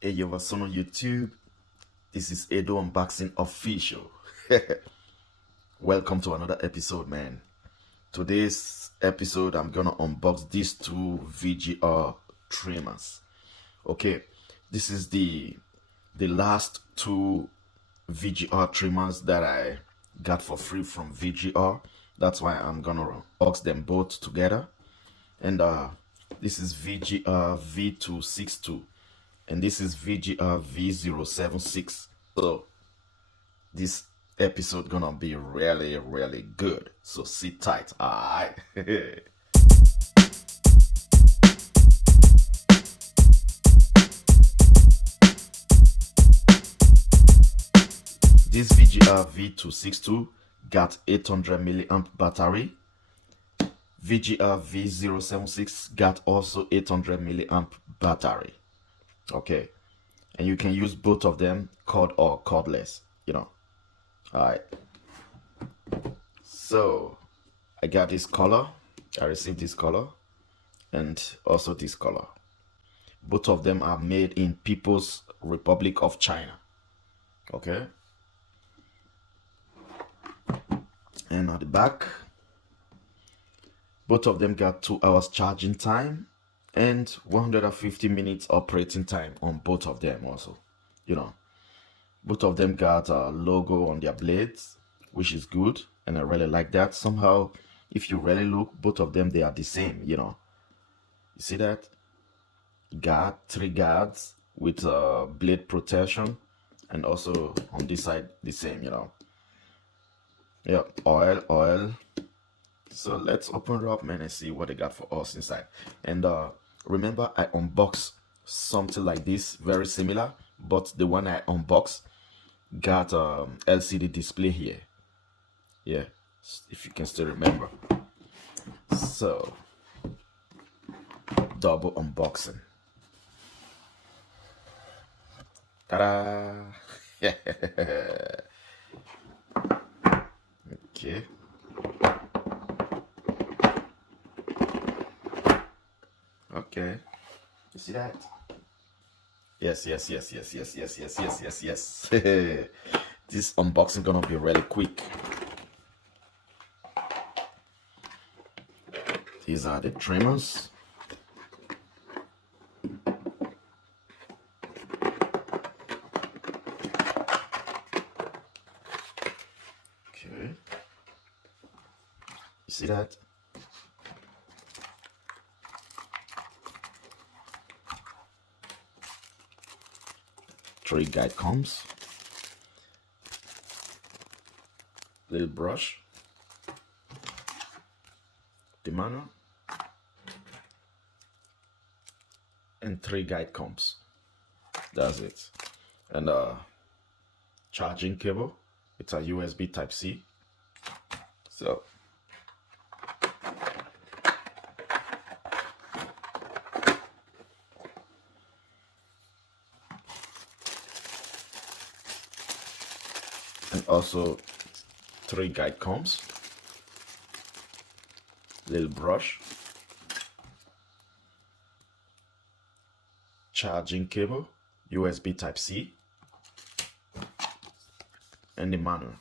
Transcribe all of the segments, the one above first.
Hey, yo, what's on YouTube? This is Edo Unboxing Official. Welcome to another episode, man. Today's episode, I'm gonna unbox these two VGR trimmers. Okay, this is the last two VGR trimmers that I got for free from VGR. That's why I'm gonna unbox them both together. And this is VGR V262 and this is VGR V076. So this episode gonna be really good. So sit tight. Alright. This VGR V262 got 800 milliamp battery. VGR V076 got also 800 milliamp battery. Okay, and you can use both of them, cord or cordless, all right. So I got this color, I received this color, and also this color. Both of them are made in People's Republic of China. Okay, and on the back, both of them got 2 hours charging time and 150 minutes operating time on both of them also. Both of them got a logo on their blades, which is good, and I really like that. Somehow, if you really look, both of them, they are the same. You see that? Guard, 3 guards with blade protection, and also on this side the same. Yeah, oil. So let's open it up, man, and see what they got for us inside. And remember, I unboxed something like this, very similar, but the one I unboxed got LCD display here. Yeah, if you can still remember. So double unboxing. Ta-da! Okay. Okay. You see that? Yes. This unboxing gonna be really quick. These are the trimmers. Okay. You see that? Three guide combs, little brush, the manual, and 3 guide combs. That's it. And charging cable. It's a USB type C. So and also 3 guide combs, little brush, charging cable, USB type C, and the manual.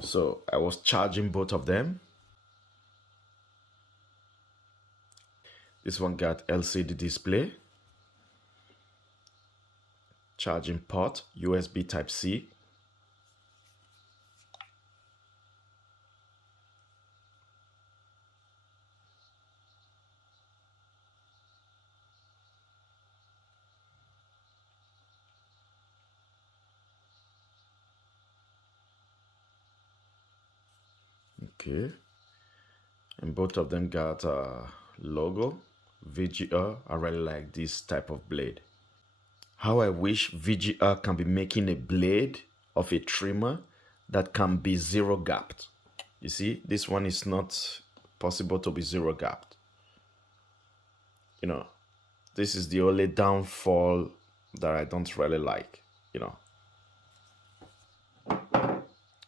So I was charging both of them. This one got LCD display, charging port, USB type C, okay, and both of them got a logo, VGR. I really like this type of blade. How I wish VGR can be making a blade of a trimmer that can be zero gapped. You see, this one is not possible to be zero gapped. This is the only downfall that I don't really like.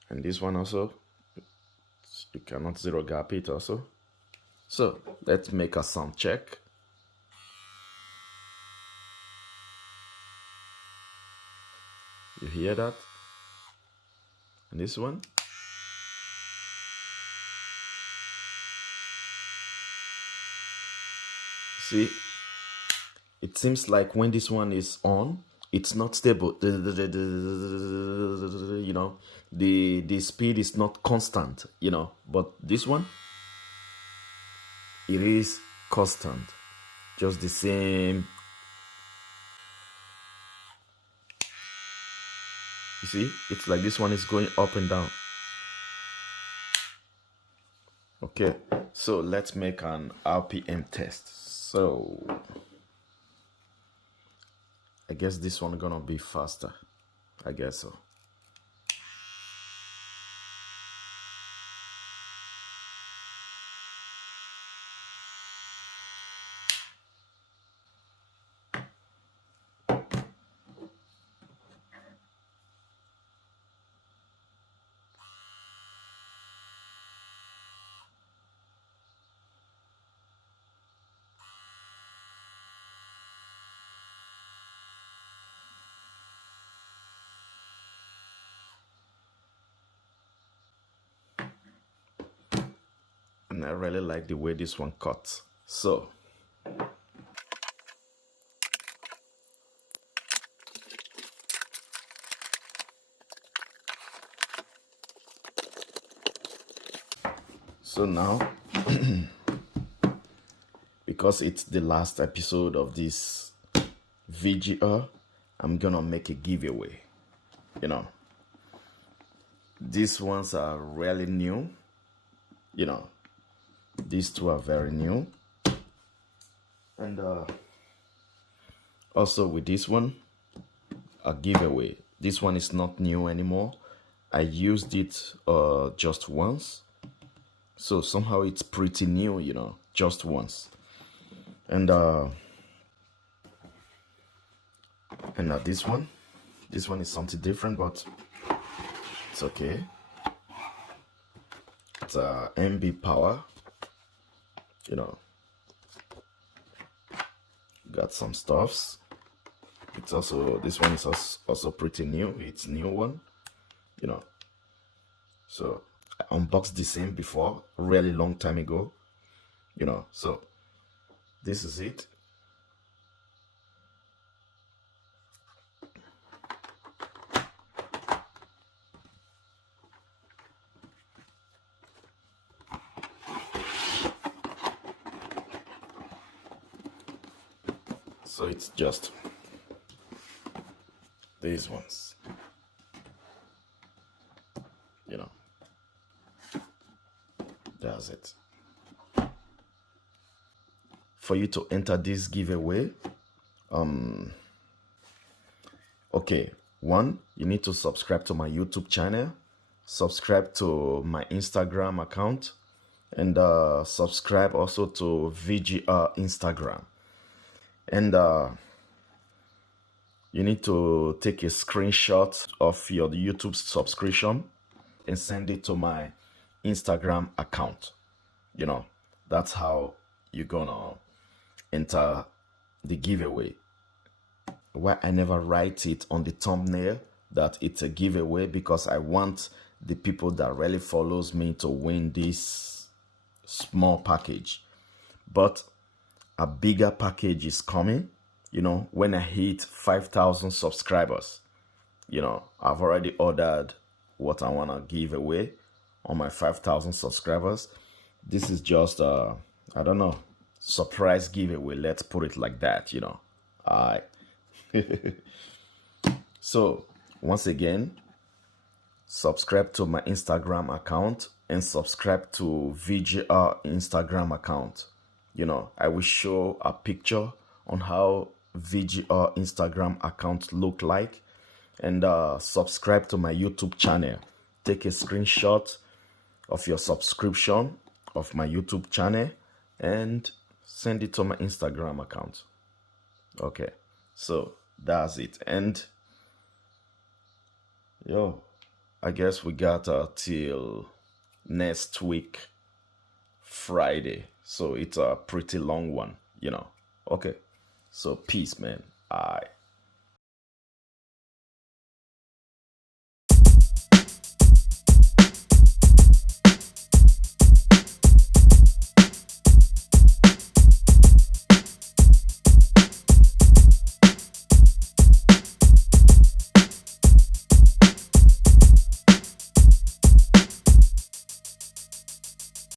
And this one also, you cannot zero gap it also. So let's make a sound check. You hear that? And this one? See, it seems like when this one is on, it's not stable. You know, the speed is not constant, you know, but this one, it is constant, just the same. You see, it's like this one is going up and down. Okay, so let's make an RPM test. So I guess this one gonna be faster. I guess so. And I really like the way this one cuts. So now because it's the last episode of this VGR, I'm gonna make a giveaway. You know, these ones are really new. You know, these two are very new. And also with this one, a giveaway. This one is not new anymore. I used it just once. So somehow it's pretty new, you know, just once. And this one is something different, but it's okay. It's MB power, you know, got some stuffs. It's also, this one is also pretty new. It's new one, you know. So I unboxed the same before, a really long time ago, you know. So this is it. So it's just these ones, you know. That's it. For you to enter this giveaway, okay, one, you need to subscribe to my YouTube channel, subscribe to my Instagram account, and subscribe also to VGR Instagram. And you need to take a screenshot of your YouTube subscription and send it to my Instagram account. You know, that's how you're gonna enter the giveaway. Why I never write it on the thumbnail that it's a giveaway, because I want the people that really follows me to win this small package. But a bigger package is coming, you know, when I hit 5,000 subscribers. You know, I've already ordered what I want to give away on my 5,000 subscribers. This is just I don't know, surprise giveaway, let's put it like that, you know. All right. So once again, subscribe to my Instagram account and subscribe to VGR Instagram account. You know, I will show a picture on how VGR Instagram account look like, and subscribe to my YouTube channel. Take a screenshot of your subscription of my YouTube channel and send it to my Instagram account. Okay, so that's it. And yo, I guess we got till next week, Friday. So it's a pretty long one, you know. Okay. So peace, man. All right.